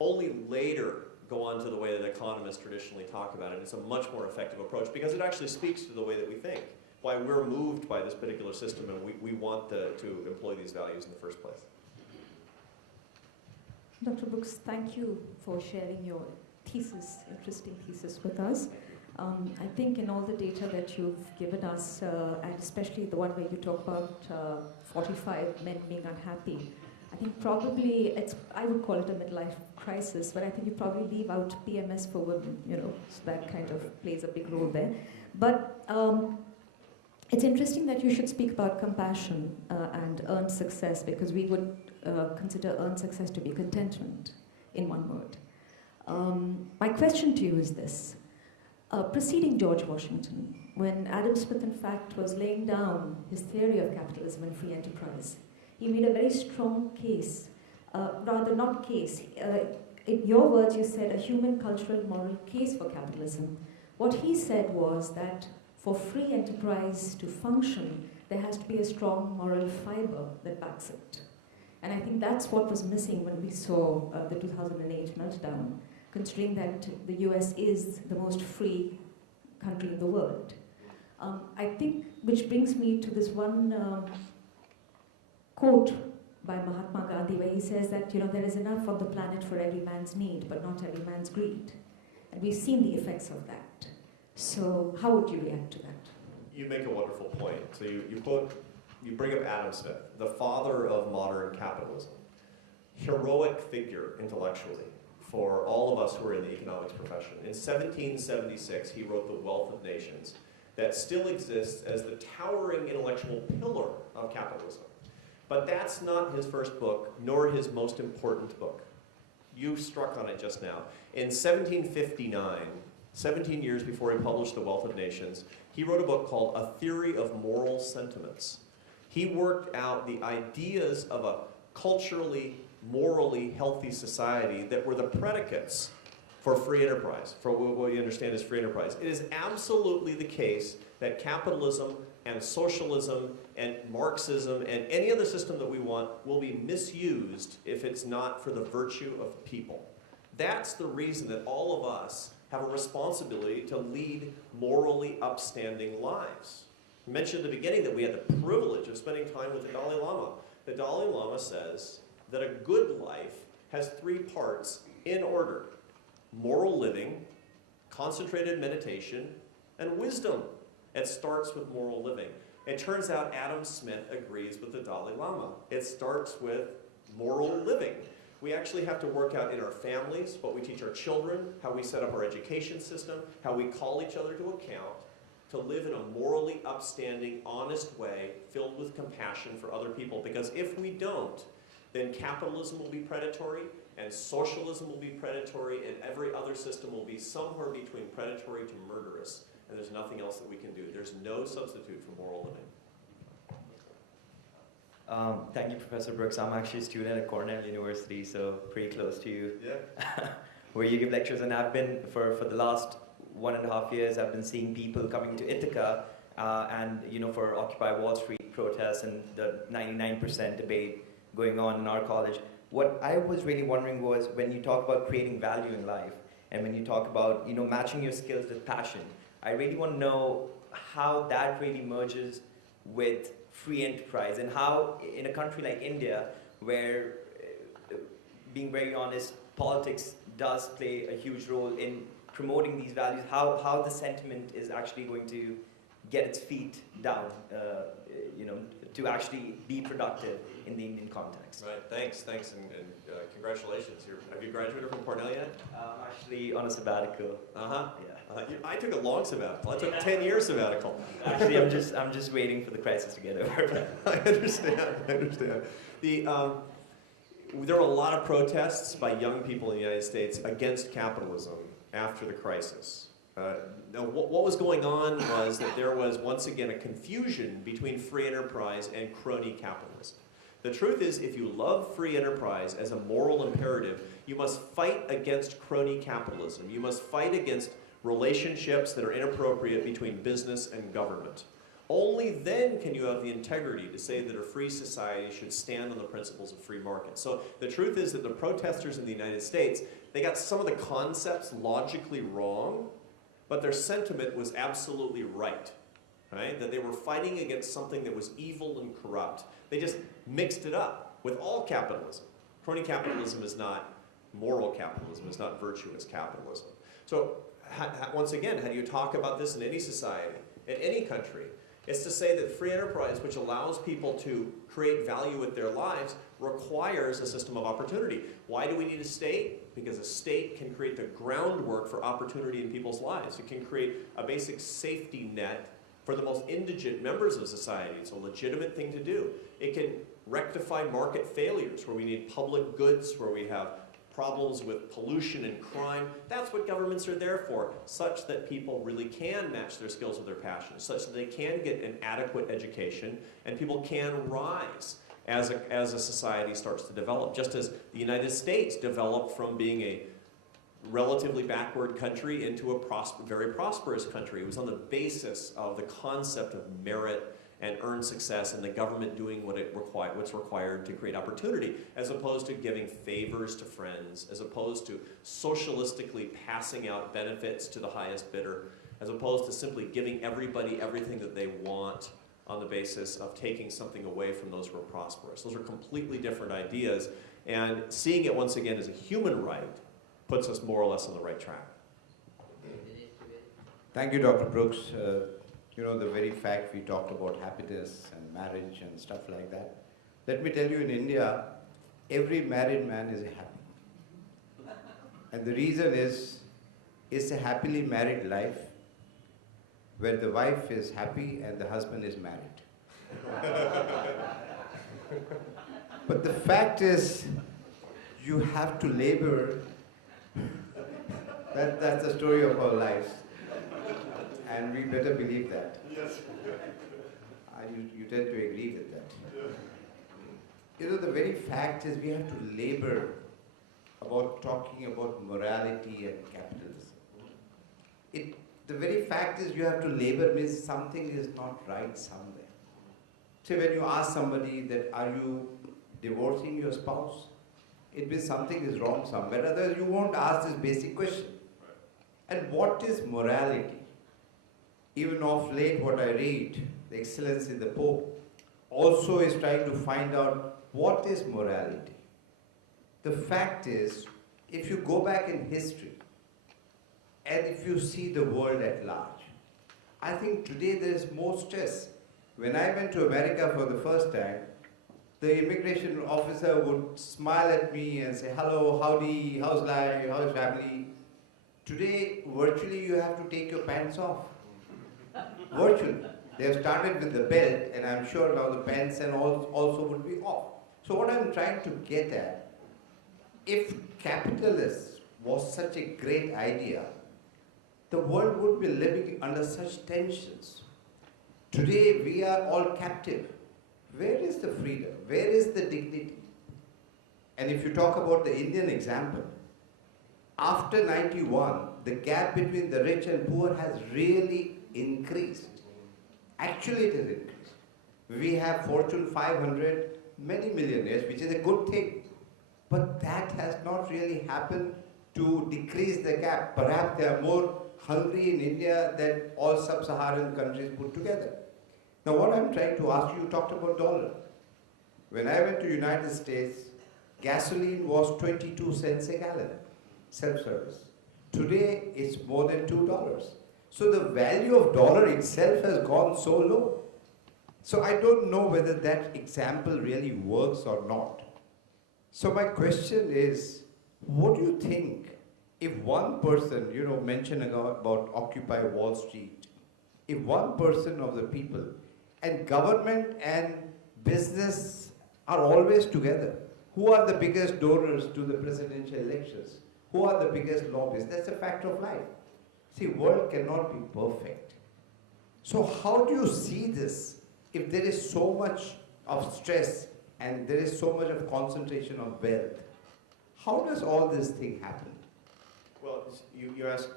Only later go on to the way that economists traditionally talk about it. It's a much more effective approach because it actually speaks to the way that we think, why we're moved by this particular system, and we want to employ these values in the first place. Dr. Brooks, thank you for sharing your thesis, interesting thesis with us. I think in all the data that you've given us, and especially the one where you talk about 45 men being unhappy, I think probably I would call it a midlife crisis, but I think you probably leave out PMS for women, so that kind of plays a big role there. But it's interesting that you should speak about compassion and earned success, because we would consider earned success to be contentment, in one word. My question to you is this. Preceding George Washington, when Adam Smith, in fact, was laying down his theory of capitalism and free enterprise, he made a very strong case, rather not case, in your words you said a human, cultural, moral case for capitalism. What he said was that for free enterprise to function, there has to be a strong moral fiber that backs it. And I think that's what was missing when we saw the 2008 meltdown, considering that the US is the most free country in the world. I think, which brings me to this one quote by Mahatma Gandhi, where he says that there is enough on the planet for every man's need, but not every man's greed. And we've seen the effects of that. So how would you react to that? You make a wonderful point. So you bring up Adam Smith, the father of modern capitalism. Heroic figure intellectually for all of us who are in the economics profession. In 1776, he wrote The Wealth of Nations that still exists as the towering intellectual pillar of capitalism. But that's not his first book, nor his most important book. You struck on it just now. In 1759, 17 years before he published The Wealth of Nations, he wrote a book called A Theory of Moral Sentiments. He worked out the ideas of a culturally, morally healthy society that were the predicates for free enterprise, for what we understand as free enterprise. It is absolutely the case that capitalism and socialism and Marxism and any other system that we want will be misused if it's not for the virtue of people. That's the reason that all of us have a responsibility to lead morally upstanding lives. I mentioned at the beginning that we had the privilege of spending time with the Dalai Lama. The Dalai Lama says that a good life has 3 parts in order: moral living, concentrated meditation, and wisdom. It starts with moral living. It turns out Adam Smith agrees with the Dalai Lama. It starts with moral living. We actually have to work out in our families, what we teach our children, how we set up our education system, how we call each other to account, to live in a morally upstanding, honest way, filled with compassion for other people. Because if we don't, then capitalism will be predatory, and socialism will be predatory, and every other system will be somewhere between predatory to murderous. And there's nothing else that we can do. There's no substitute for moral living. Thank you, Professor Brooks. I'm actually a student at Cornell University, so pretty close to you. Yeah. Where you give lectures, and I've been, for the last 1.5 years, I've been seeing people coming to Ithaca and, for Occupy Wall Street protests and the 99% debate going on in our college. What I was really wondering was, when you talk about creating value in life, and when you talk about, matching your skills with passion, I really want to know how that really merges with free enterprise, and how in a country like India, where, being very honest, politics does play a huge role in promoting these values, how the sentiment is actually going to get its feet down, to actually be productive in the Indian context. Right, thanks, and congratulations. Have you graduated from Cornell yet? I'm actually on a sabbatical. Uh-huh. Yeah. I took a long sabbatical. I took 10 years sabbatical. Actually, I'm just waiting for the crisis to get over. I understand. There were a lot of protests by young people in the United States against capitalism after the crisis. Now, what was going on was that there was, once again, a confusion between free enterprise and crony capitalism. The truth is, if you love free enterprise as a moral imperative, you must fight against crony capitalism. You must fight against relationships that are inappropriate between business and government. Only then can you have the integrity to say that a free society should stand on the principles of free market. So the truth is that the protesters in the United States, they got some of the concepts logically wrong, but their sentiment was absolutely right, right? That they were fighting against something that was evil and corrupt. They just mixed it up with all capitalism. Crony capitalism is not moral capitalism, it's not virtuous capitalism. So once again, how do you talk about this in any society, in any country? It's to say that free enterprise, which allows people to create value with their lives, requires a system of opportunity. Why do we need a state? Because a state can create the groundwork for opportunity in people's lives. It can create a basic safety net for the most indigent members of society. It's a legitimate thing to do. It can rectify market failures where we need public goods, where we have problems with pollution and crime. That's what governments are there for, such that people really can match their skills with their passions, such that they can get an adequate education and people can rise as a society starts to develop. Just as the United States developed from being a relatively backward country into a very prosperous country. It was on the basis of the concept of merit and earned success and the government doing what's required to create opportunity, as opposed to giving favors to friends, as opposed to socialistically passing out benefits to the highest bidder, as opposed to simply giving everybody everything that they want on the basis of taking something away from those who are prosperous. Those are completely different ideas, and seeing it once again as a human right puts us more or less on the right track. Thank you, Dr. Brooks. You know, the very fact we talked about happiness and marriage and stuff like that. Let me tell you, in India, every married man is happy. And the reason is, it's a happily married life where the wife is happy and the husband is married. But the fact is, you have to labor. That's the story of our lives. And we better believe that. Yes. You tend to agree with that. You know, the very fact is we have to labor about talking about morality and capitalism. The very fact is you have to labor means something is not right somewhere. So when you ask somebody that, are you divorcing your spouse? It means something is wrong somewhere. Otherwise you won't ask this basic question. And what is morality? Even of late, what I read, the Excellency the Pope also is trying to find out what is morality. The fact is, if you go back in history, and if you see the world at large, I think today there is more stress. When I went to America for the first time, the immigration officer would smile at me and say, hello, howdy, how's life, how's family? Today, virtually you have to take your pants off. Virtually. They have started with the belt, and I'm sure now the pants and also would be off. So what I'm trying to get at, if capitalism was such a great idea, the world would be living under such tensions. Today we are all captive. Where is the freedom? Where is the dignity? And if you talk about the Indian example, after 91, the gap between the rich and poor has really increased. Actually, it has increased. We have Fortune 500, many millionaires, which is a good thing. But that has not really happened to decrease the gap. Perhaps they are more hungry in India than all sub-Saharan countries put together. Now, what I'm trying to ask you talked about dollar. When I went to United States, gasoline was 22 cents a gallon, self-service. Today, it's more than $2. So the value of dollar itself has gone so low. So I don't know whether that example really works or not. So my question is, what do you think if one person, mentioned about Occupy Wall Street, if one person of the people, and government and business are always together, who are the biggest donors to the presidential elections? Who are the biggest lobbyists? That's a fact of life. See, world cannot be perfect. So how do you see this if there is so much of stress and there is so much of concentration of wealth? How does all this thing happen? Well, you asked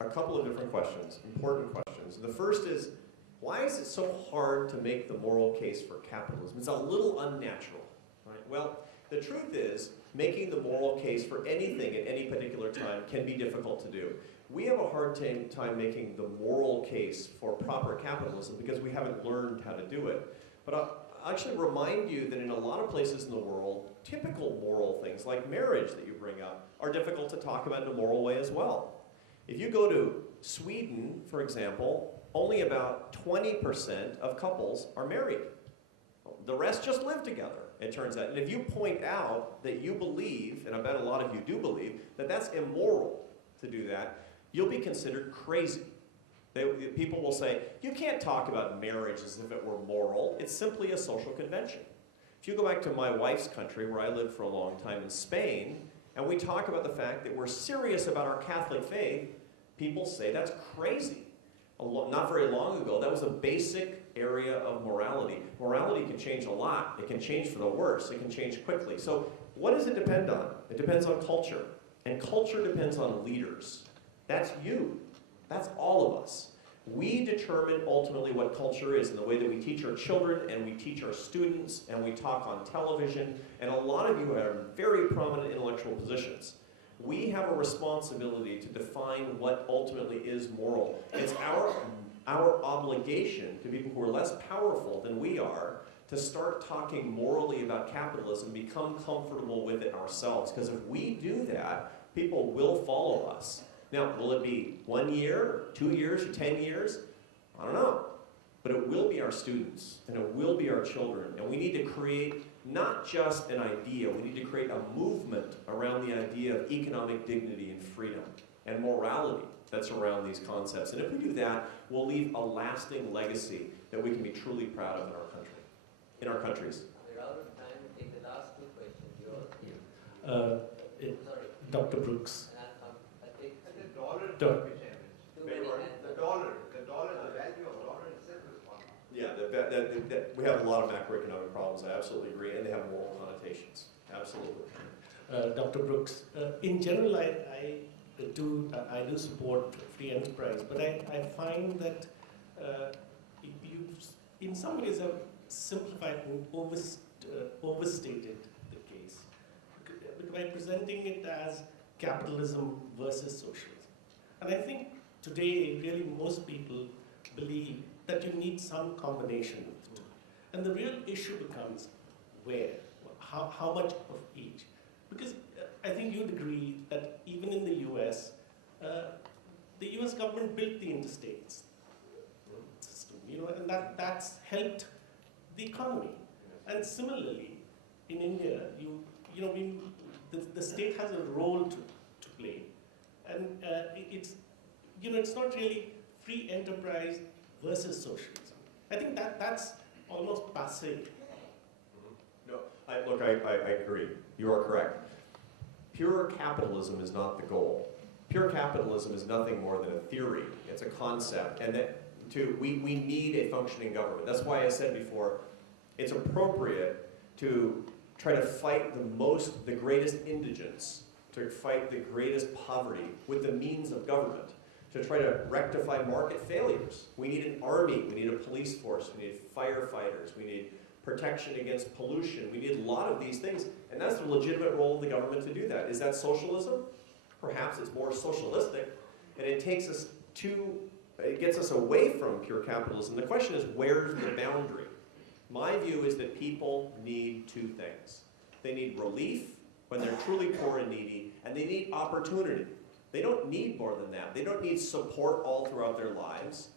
a couple of different questions, important questions. The first is, why is it so hard to make the moral case for capitalism? It's a little unnatural, right? Well, the truth is, making the moral case for anything at any particular time can be difficult to do. We have a hard time making the moral case for proper capitalism because we haven't learned how to do it. But I'll actually remind you that in a lot of places in the world, typical moral things like marriage that you bring up are difficult to talk about in a moral way as well. If you go to Sweden, for example, only about 20% of couples are married. The rest just live together, it turns out. And if you point out that you believe, and I bet a lot of you do believe, that that's immoral to do that, you'll be considered crazy. People will say, you can't talk about marriage as if it were moral. It's simply a social convention. If you go back to my wife's country, where I lived for a long time in Spain, and we talk about the fact that we're serious about our Catholic faith, people say that's crazy. Not very long ago, that was a basic area of morality. Morality can change a lot. It can change for the worse. It can change quickly. So what does it depend on? It depends on culture. And culture depends on leaders. That's you. That's all of us. We determine ultimately what culture is in the way that we teach our children and we teach our students and we talk on television. And a lot of you are very prominent intellectual positions. We have a responsibility to define what ultimately is moral. It's our obligation to people who are less powerful than we are to start talking morally about capitalism, become comfortable with it ourselves. Because if we do that, people will follow us. Now, will it be 1 year, 2 years, or 10 years? I don't know. But it will be our students, and it will be our children. And we need to create not just an idea, we need to create a movement around the idea of economic dignity and freedom and morality that's around these concepts. And if we do that, we'll leave a lasting legacy that we can be truly proud of in our country, in our countries. We're out of time. We'll take the last two questions. Yours? Sorry. Dr. Brooks. I'll take The dollar, Dol- the value of dollar itself is one. Yeah, we have a lot of macroeconomic problems, I absolutely agree, and they have moral connotations. Absolutely. Dr. Brooks, in general, I do support free enterprise, but I find that you, in some ways, have simplified and overstated the case by presenting it as capitalism versus socialism. And I think today, really, most people believe that you need some combination of the two. And the real issue becomes where, how much of each. Because I think you'd agree that even in the US, the US government built the interstates system, and that's helped the economy. And similarly, in India, the state has a role to play. And it's not really free enterprise versus socialism. I think that's almost passé. No, look, I agree. You are correct. Pure capitalism is not the goal. Pure capitalism is nothing more than a theory. It's a concept. And that we need a functioning government. That's why I said before, it's appropriate to try to fight the greatest indigence, to fight the greatest poverty with the means of government, to try to rectify market failures. We need an army, we need a police force, we need firefighters, we need protection against pollution. We need a lot of these things, and that's the legitimate role of the government to do that. Is that socialism? Perhaps it's more socialistic, and it gets us away from pure capitalism. The question is, where's the boundary? My view is that people need two things. They need relief when they're truly poor and needy, and they need opportunity. They don't need more than that. They don't need support all throughout their lives.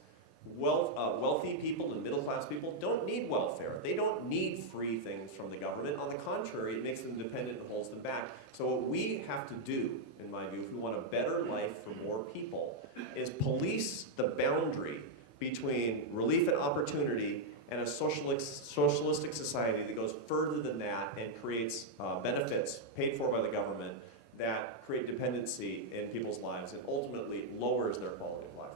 Wealthy people and middle-class people don't need welfare. They don't need free things from the government. On the contrary, it makes them dependent and holds them back. So what we have to do, in my view, if we want a better life for more people, is police the boundary between relief and opportunity and a socialistic society that goes further than that and creates benefits paid for by the government that create dependency in people's lives and ultimately lowers their quality of life.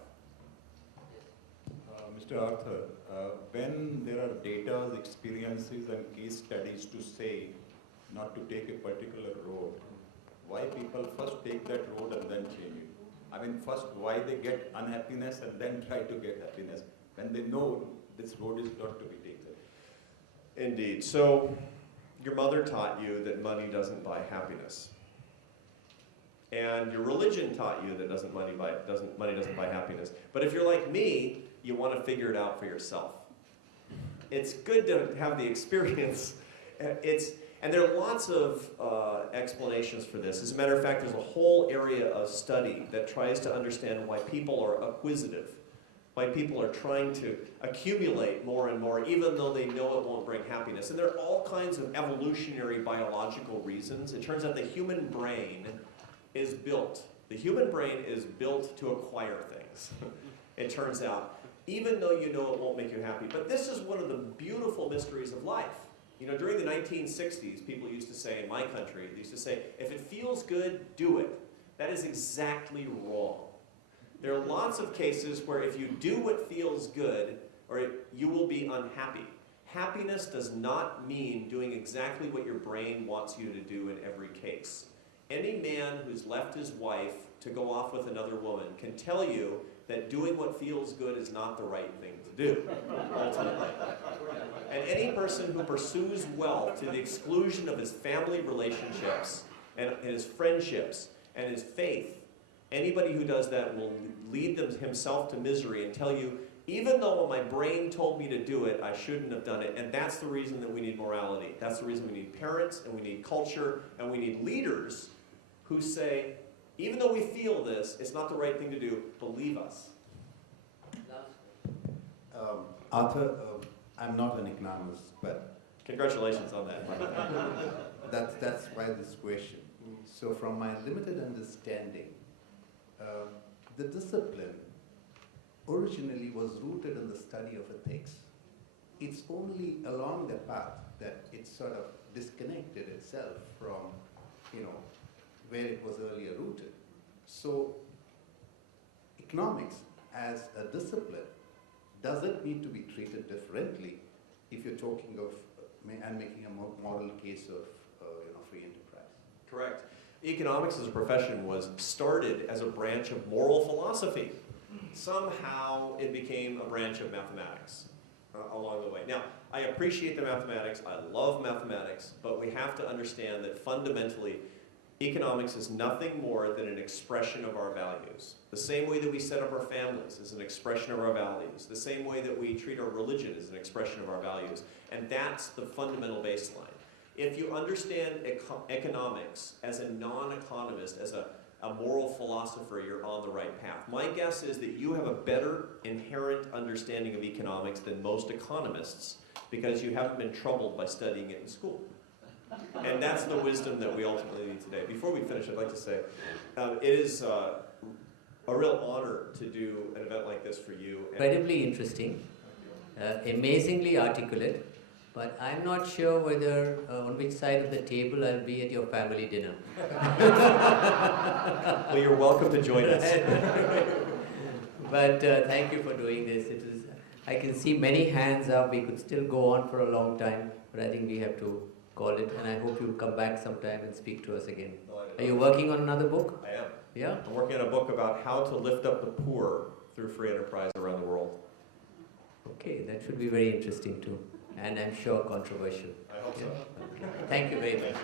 Mr. Arthur, when there are data, experiences, and case studies to say not to take a particular road, why people first take that road and then change it? I mean, first, why they get unhappiness and then try to get happiness when they know this road is not to be taken? Indeed. So, your mother taught you that money doesn't buy happiness. And your religion taught you that money doesn't buy happiness. But if you're like me, you want to figure it out for yourself. It's good to have the experience. And there are lots of explanations for this. As a matter of fact, there's a whole area of study that tries to understand why people are acquisitive, why people are trying to accumulate more and more, even though they know it won't bring happiness. And there are all kinds of evolutionary biological reasons. It turns out the human brain is built. The human brain is built to acquire things, it turns out, even though you know it won't make you happy. But this is one of the beautiful mysteries of life. You know, during the 1960s, people used to say, in my country, they used to say, if it feels good, do it. That is exactly wrong. There are lots of cases where if you do what feels good, you will be unhappy. Happiness does not mean doing exactly what your brain wants you to do in every case. Any man who's left his wife to go off with another woman can tell you that doing what feels good is not the right thing to do, ultimately. And any person who pursues wealth to the exclusion of his family relationships and his friendships and his faith, anybody who does that will lead himself to misery and tell you, even though my brain told me to do it, I shouldn't have done it. And that's the reason that we need morality. That's the reason we need parents, and we need culture, and we need leaders who say, even though we feel this, it's not the right thing to do, believe us. Arthur, I'm not an economist, but... Congratulations on that. That's why this question. So from my limited understanding, the discipline originally was rooted in the study of ethics. It's only along the path that it sort of disconnected itself from, where it was earlier rooted. So economics as a discipline doesn't need to be treated differently if you're talking of and making a moral case of free enterprise. Correct. Economics as a profession was started as a branch of moral philosophy. Somehow it became a branch of mathematics along the way. Now, I appreciate the mathematics, I love mathematics, but we have to understand that fundamentally economics is nothing more than an expression of our values. The same way that we set up our families is an expression of our values. The same way that we treat our religion is an expression of our values. And that's the fundamental baseline. If you understand economics as a non-economist, as a moral philosopher, you're on the right path. My guess is that you have a better inherent understanding of economics than most economists because you haven't been troubled by studying it in school. And that's the wisdom that we ultimately need today. Before we finish, I'd like to say it is a real honor to do an event like this for you. Incredibly interesting, amazingly articulate, but I'm not sure whether on which side of the table I'll be at your family dinner. Well, you're welcome to join us. But thank you for doing this. I can see many hands up. We could still go on for a long time, but I think we have to call it, and I hope you'll come back sometime and speak to us again. Are you working on another book? I am. Yeah? I'm working on a book about how to lift up the poor through free enterprise around the world. Okay, that should be very interesting too, and I'm sure controversial. I hope so. Okay. Thank you very much.